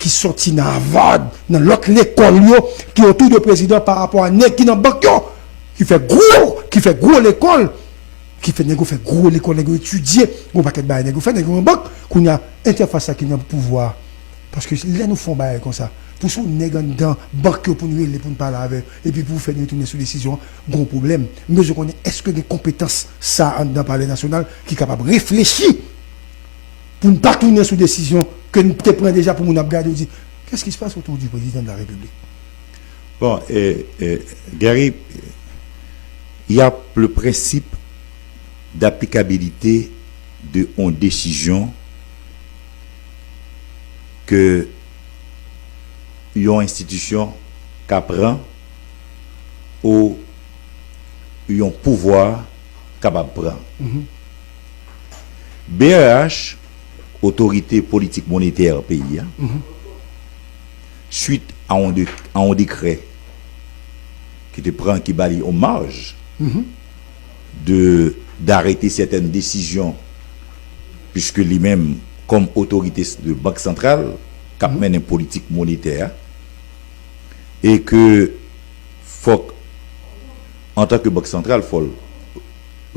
qui sont sortis dans Harvard, dans l'autre école, qui ont autour du président par rapport à Nek qui dans banque, qui fait gros l'école, qui fait gros l'école, étudier, on va faire des banque, qu'on a interface à qui n'a pouvoir. Parce que là, nous font bailler comme ça. Pour ce qu'on dans banque pour nous parler avec, et puis pour faire retourner sur décision, gros problème. Mais je connais, est-ce que des compétences, ça, dans le palais national, qui est capable de réfléchir pour ne pas tourner sur décision que nous prenons déjà pour nous regarder et dire, qu'est-ce qui se passe autour du président de la République? Bon, Gary, il y a le principe d'applicabilité de une décision que une institution qui prend ou un pouvoir capable de prendre. BRH, autorité politique monétaire pays, suite à un décret qui te prend, qui balaye en marge d'arrêter certaines décisions, puisque lui-même, comme autorité de banque centrale, qui mène une politique monétaire, et que faut, en tant que banque centrale, il faut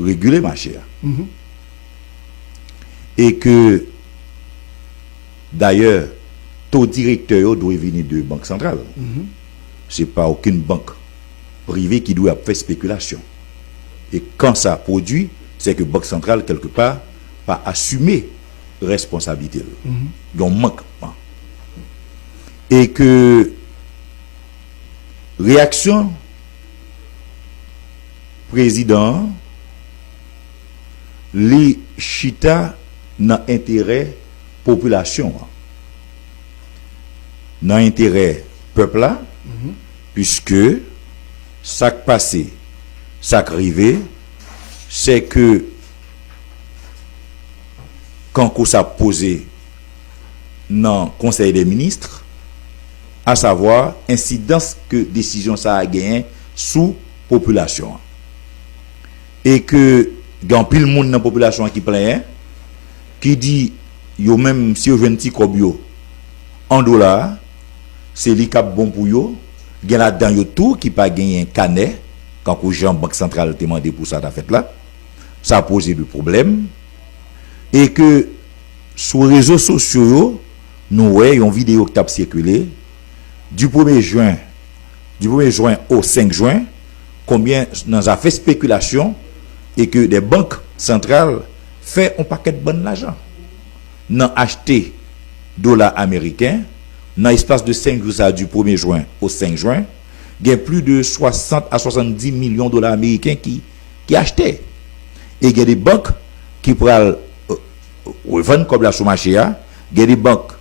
réguler ma chère. Et que d'ailleurs, tout directeur doit venir de banque centrale. Ce n'est pas aucune banque privée qui doit faire spéculation. Et quand ça produit, c'est que la banque centrale, quelque part, pas assumer responsabilité. Il y a un manquement. Et que réaction président, les chita dans intérêt population, dans intérêt peuple là, puisque ça qui passé, ça qui arrivé, c'est que quand on s'est posé dans le Conseil des ministres, à savoir incidence que décision ça a gagné sous population. Et que il y a pile monde dans la population qui plaint, qui dit yo même si yo jwenn ti kob yo en dollars, c'est li k'ap bon pour yo, gen là-dedans yo tout qui pas gagné un canet quand que Jean Banque centrale demandé pour ça ta fait là. Ça a posé des problèmes et que sur les réseaux sociaux nous voyons une vidéo qui a circulé du 1er juin du 1er juin au 5 juin, combien nous a fait spéculation et que des banques centrales fait un paquet de bon l'argent. Nous acheté dollars américains, dans l'espace de 5 jours du 1er juin au 5 juin, il y a plus de 60 à 70 millions de dollars américains qui achetaient. Et il y a des banques qui prennent revendre comme la sous-marché. Il y a des banques,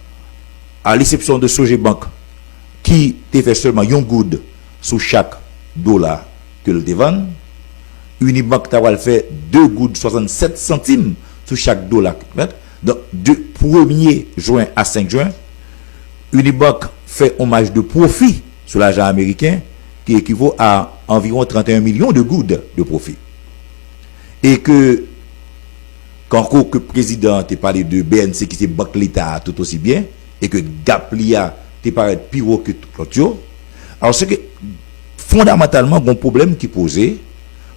à l'exception de Soje Bank, qui te fait seulement un good sur chaque dollar que le vend. Unibank t'a fait 2 good 67 centimes sur chaque dollar. Donc, du 1er juin à 5 juin, Unibank fait hommage de profit sur l'argent américain qui équivaut à environ 31 millions de good de profit. Et que, quand le président t'a parlé de BNC qui c'est banque l'État tout aussi bien, et que Gaplia t'a parlé de pire que tout l'autre, alors c'est que, fondamentalement, il y a un problème qui est posé,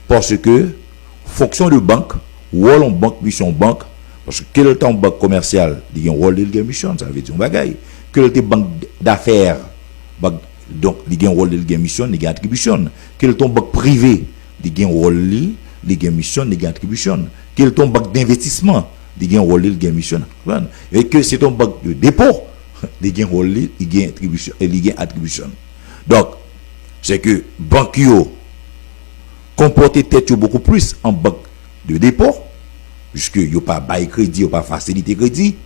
parce que, fonction de banque, rôle en banque, mission banque, parce que quel temps banque commerciale, il y a un rôle de mission, ça veut dire un bagaille. Quel temps banque d'affaires, donc il y a un rôle de mission, il y a une attribution. Quel temps banque privée, il y a un rôle de mission, il y a une attribution. Quel temps banque d'investissement, il y a un rôle de mission. Et que c'est un banque de dépôt, il y a un rôle, il y a une attribution. Donc, c'est que banque comporter tête beaucoup plus en banque de dépôt, puisque il n'y a pas bail crédit, il n'y a pas facilité crédit,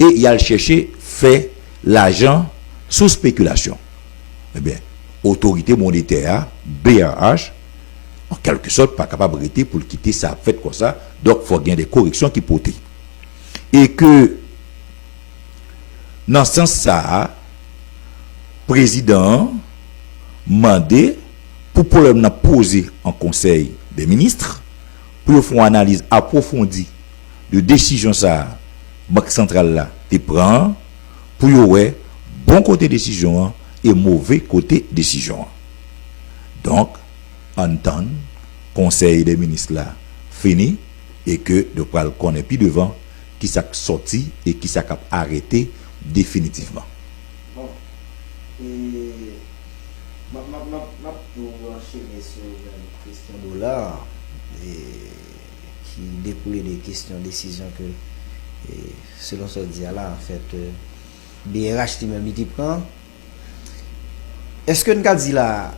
et il y a le chercher fait l'argent sous spéculation. Eh bien, autorité monétaire, BRH, en quelque sorte, pas capable de pour quitter ça, fait comme ça, donc il faut gagner des corrections qui portent. Et que, dans ce sens, ça, président, mandé, pour problème posé en conseil des ministres, pour faire une analyse approfondie de décision ça, Banque centrale là, te prend, pour y bon côté décision et mauvais côté décision. Donc, en temps, conseil des ministres là, fini, et que de pas le connaître plus devant, qui s'est sorti et qui s'est arrêté définitivement. Bon, et pour enchaîner sur la question dollar, qui découle des questions, décisions que, selon ce dit là, en fait, BRH qui même il prend. Est-ce que nous avons dit là,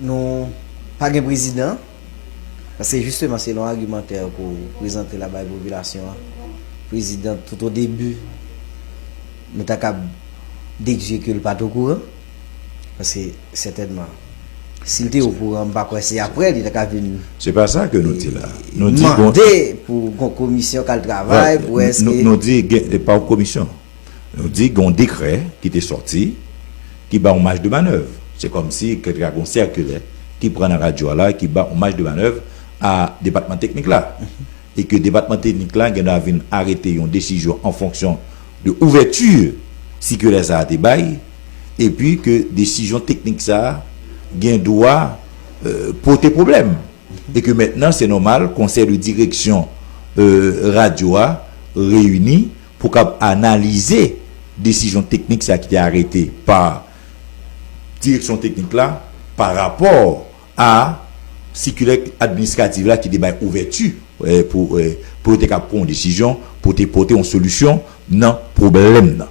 nous pas de président? Parce que justement, c'est l'argumentaire pour présenter la population. Président, tout au début, nous avons déduit que le pas au courant. Parce que certainement, s'il était au courant, c'est après, il a venu. C'est pas ça que nous disons là. Nous disons pour une commission qui travaille. Nous disons pas une commission. Nous disons qu'il y a un décret qui était sorti, qui bat un marge de manœuvre. C'est comme si quelqu'un a un circulaire qui prend la radio là, qui bat un marge de manœuvre à département technique là. Et que le département technique là, il a arrêté une décision en fonction de l'ouverture circulaire ça a été bail. Et puis que décision technique ça gain droit porter problème et que maintenant c'est normal conseil de direction radio a réuni pour analyser décision technique ça qui est arrêté par direction technique là par rapport à circulaire administrative là qui débat ouverture pour te prendre une décision pour te porter une solution non problème là.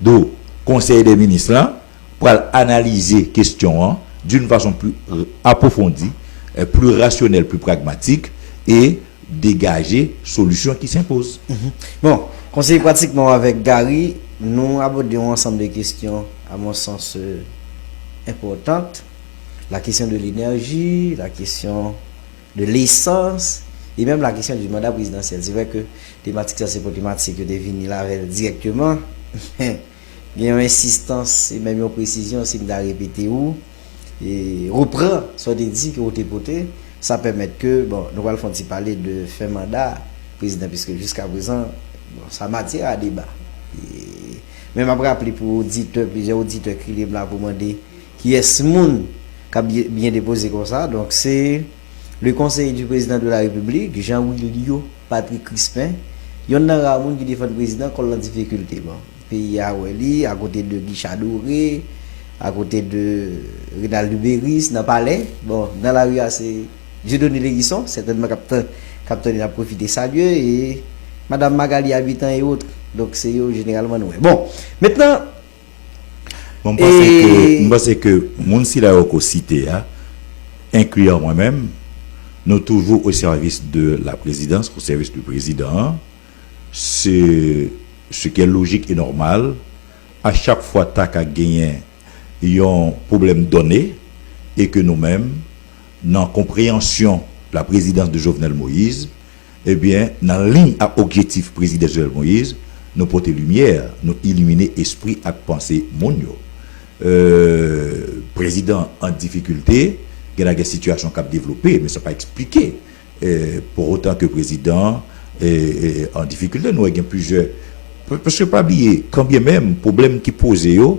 Donc conseil des ministres là pour analyser question d'une façon plus approfondie, plus rationnelle, plus pragmatique et dégager solution qui s'impose. Bon, conseil pratiquement avec Gary, nous abordons ensemble de questions à mon sens importantes. La question de l'énergie, la question de l'essence et même la question du mandat présidentiel. C'est vrai que thématique ça c'est pour thématique que devine là directement. Il y a une insistance et même une précision aussi de répéter où et reprend soit dit que vous poté ça permet que bon nous allons parler de fin mandat président puisque jusqu'à présent bon, ça matière à débat et même après appeler pour auditeurs plusieurs auditeurs qui libre là pour demander qui est ce monde qui a bien déposé comme ça donc c'est le conseiller du président de la République Jean-Williot Patrick Crispin il y en a qui défend le président contre la difficulté bon pays à côté de Guy Chadoré à côté de Rinaldo Béris, dans le palais. Bon, dans la rue, c'est Dieudonné Léguisson, certainement Capitaine a profité saluer, et Madame Magali Habitant et autres. Donc, c'est eux généralement nous. Bon, maintenant. Bon, je pense que mon si la cité, incluant moi-même, nous toujours au service de la présidence, au service du président. C'est ce qui est logique et normal. À chaque fois que tu as gagné un problème donné et que nous-mêmes, dans la compréhension de la présidence de Jovenel Moïse, eh bien, dans la ligne à objectif président Jovenel Moïse, nous porter lumière, nous illuminer esprit à penser mondiaux. Président en difficulté, il y a des situations qui ont développé, mais ça n'a pas expliqué. Pour autant que président est en difficulté, nous avons plusieurs. Parce que pas oublier, quand bien même, problème qui pose, il y a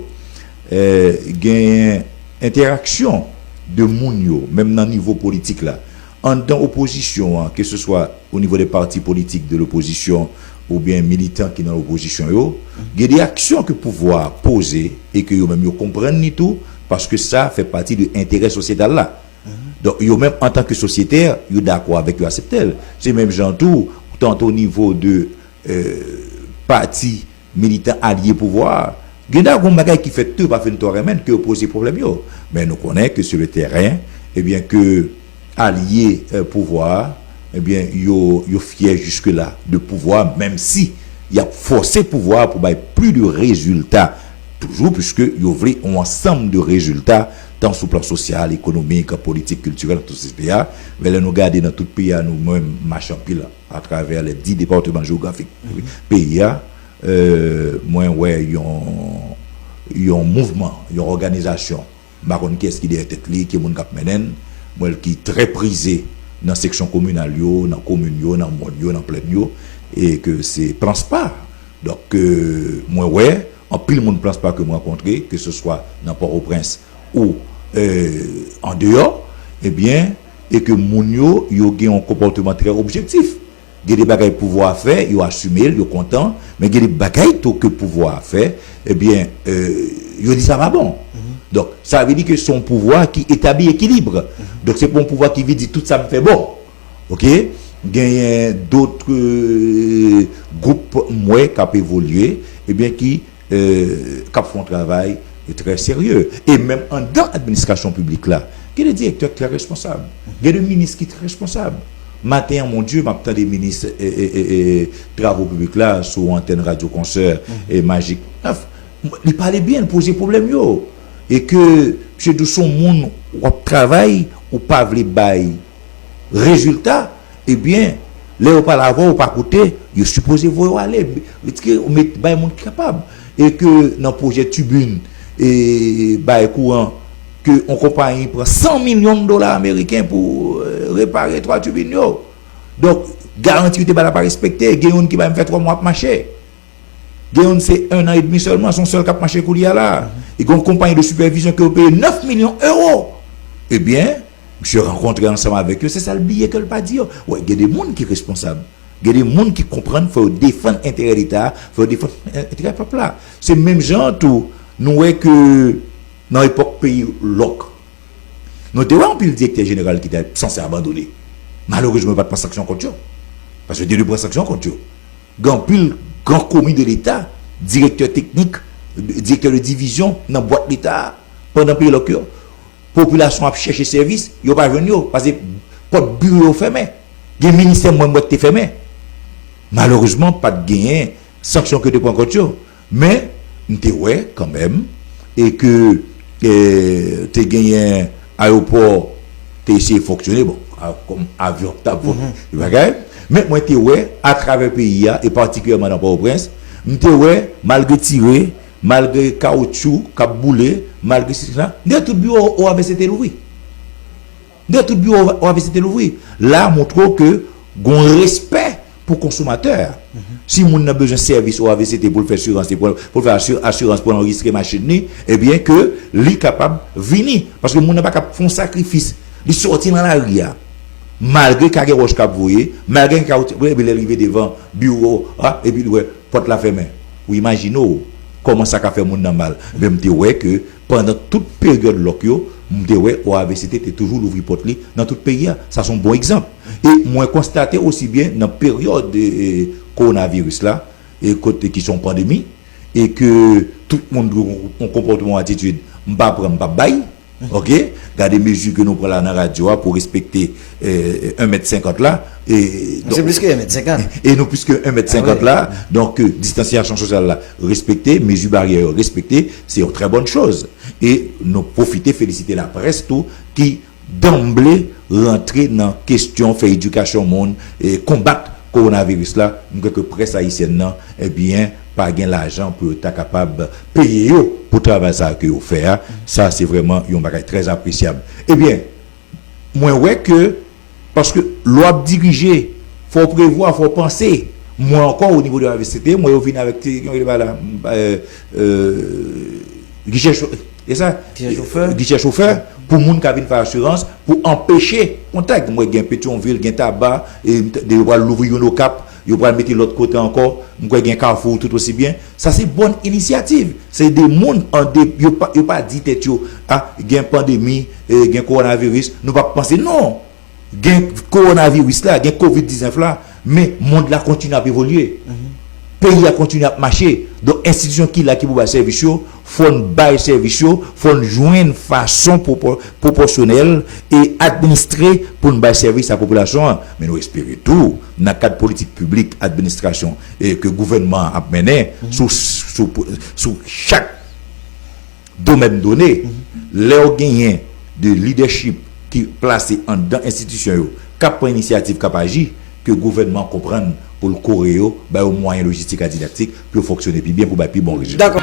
une interaction de Mounio, même dans le niveau politique là. En dans l'opposition, que ce soit au niveau des partis politiques de l'opposition ou bien militants qui sont dans l'opposition, il y a des actions que le pouvoir poser et que vous comprennent ni tout, parce que ça fait partie de l'intérêt sociétal là. Donc, même en tant que sociétaire, vous d'accord avec vous accepter. C'est même gens tout, tant au niveau de partis militants alliés pouvoir. Il y a des gens qui fait tout, pas fait une que poser problème. Mais nous connaissons que sur le terrain, eh bien, que alliés pouvoir, eh bien, yo fier jusque-là de pouvoir, même si il y a forcé pouvoir pour avoir plus de résultats, toujours, puisque yo voulez un ensemble de résultats, tant sur le plan social, économique, politique, culturel, tout ces pays. Mais là, nous regardons dans tout le pays, nous-mêmes, marchons pile à travers les 10 départements géographiques pays. Moi, ouais, il y a un mouvement, il y a une organisation. Baron qu'est-ce qui est tête li, qui est mon cap menen, moi qui est très prisé dans la section communale, dans la commune, dans le monde, dans plein et que c'est Transpar. Donc, moi, ouais, en pile monde Transpar que je rencontré, que ce soit dans Port-au-Prince ou en dehors, eh bien, et que Mounio, il y a un comportement très objectif. Il y a des bagailles pouvoir faire, il a assumé, il est content, mais il y a des bagailles que pouvoir faire, eh bien, il dit ça va bon. Donc, ça veut dire que son pouvoir qui établit équilibre. Donc, c'est pour un pouvoir qui veut dire tout ça me fait bon. OK? Il y a d'autres groupes, moi, qui ont évolué, eh bien, qui font un travail très sérieux. Et même dans l'administration publique, là, il y a des directeurs très responsables. Il y a des ministres qui sont très responsables. Matin, mon Dieu, m'attend des ministres et travaux publics là, sur antenne radio concert et magique. Il parlait bien, il posait problème. Et que, chez tout son monde, on travaille, ou pas les bails. Résultat, eh bien, là, on parle avant, on pas côté, il est supposé voir aller. On met bail monde capable. Et que dans le projet Tubune, et bail courant, qu'on compagnie prend 100 millions de dollars américains pour réparer 3 turbines. Donc, garantie que tu ne vas pas respecter. Il y a un qui va me faire 3 mois de marché. Il y a un c'est 1 an et demi seulement, son seul cap marché qu'il y a là. Et une compagnie de supervision qui paye 9 millions d'euros. Eh bien, je rencontré ensemble avec eux, c'est ça le billet que le pas dire. Ouais, il y a des gens qui sont responsables. Il y a des gens qui comprennent qu'il faut défendre l'intérêt de l'État, il faut défendre l'intérêt du peuple là. C'est même gens tout. Nous voyons que dans l'époque pays loc, nous avons un le directeur général qui était censé abandonner. Malheureusement, pas de sanction contre eux. Parce que il y a des sanctions contre eux. Grand commis de l'État, directeur technique, directeur de division dans la boîte de l'État, pendant le pays loc, la population a cherché service, ils n'ont pas venu parce que pas de bureau fermé. Les ministères moins boîte fermé. Malheureusement, pas de gain, sanction que de prendre contre eux. Mais, nous avons quand même, et que tu as gagné un aéroport, tu as essayé de fonctionner, bon, comme avion, mais moi, tu à travers le pays, et particulièrement dans Port-au-Prince, malgré tiré, malgré caoutchouc, caboulé, malgré ça, tout le bureau au AVCT l'ouvrir. Tout le bureau au AVCT l'ouvrir. Là, montre que un respect pour le consommateur. Si on a besoin de service au AVCT pour faire assurance, pour faire assurance pour enregistrer machine, eh bien que lui capable de venir. Parce que on n'a pas capable de faire un sacrifice. Il sortir dans la rue. Malgré qu'il y a des roches qui voyez, malgré qu'il y a des arrivé devant le bureau, et puis porte la fermée. Vous imaginez comment ça fait mon mal. Même si que pendant toute période locale, OAVCT était toujours l'ouvrir porte dans tout le pays. Ça, c'est un bon exemple. Et moi, constaté aussi bien dans la période de coronavirus là, et côté qui sont pandémie, et que tout le monde a un comportement, attitude, m'pas prendre, m'pas bail. Ok, regardez les mesures que nous prenons là dans la radio pour respecter 1,50 m là. C'est plus que 1,50 m. Et non plus que 1,50 m là. Donc, distanciation sociale là, respecter, mesures barrières respectées, c'est une très bonne chose. Et nous profiter, féliciter la presse tout qui d'emblée rentrer dans la question, faire éducation au monde et combattre le coronavirus là. Nous que presse haïtienne non, eh bien, pas gain l'argent pour être capable de payer pour travailler ça que vous faites. Ça, c'est vraiment un bagage très appréciable. Eh bien, moi, ouais que, parce que loi dirigée, il faut prévoir, il faut penser. Moi, encore au niveau de la VCT, moi, je viens avec guichet chauffeur, pour les gens qui viennent faire assurance, pour empêcher contact. Moi, j'ai un Pétionville, j'ai un tabac, et de l'ouvrir nos cap. Ils vont mettre l'autre côté encore, nous avons un carrefour tout aussi bien. Ça, c'est une bonne initiative. C'est des mondes, ils n'ont pas dit, il y a une pandémie, il y a un coronavirus. Nous ne pouvons pas penser, non, il y a un coronavirus là, il y a un COVID-19 là, mais le monde là continue à évoluer. Le pays a continué à marcher. Donc, l'institution qui là qui vous service, il faut bailler service, il faut jouer une façon proportionnelle et administrer pour une bailler service à la population. Mais nous espérons tout, dans le cadre politique publique, administration et que le gouvernement a mené sous chaque domaine donné, les gagnants de leadership qui placé en dans l'institution, cap initiative, cap agir, que le gouvernement comprenne pour le coréo, au moyen logistique et didactique pour fonctionner bien pour bon résultat. D'accord.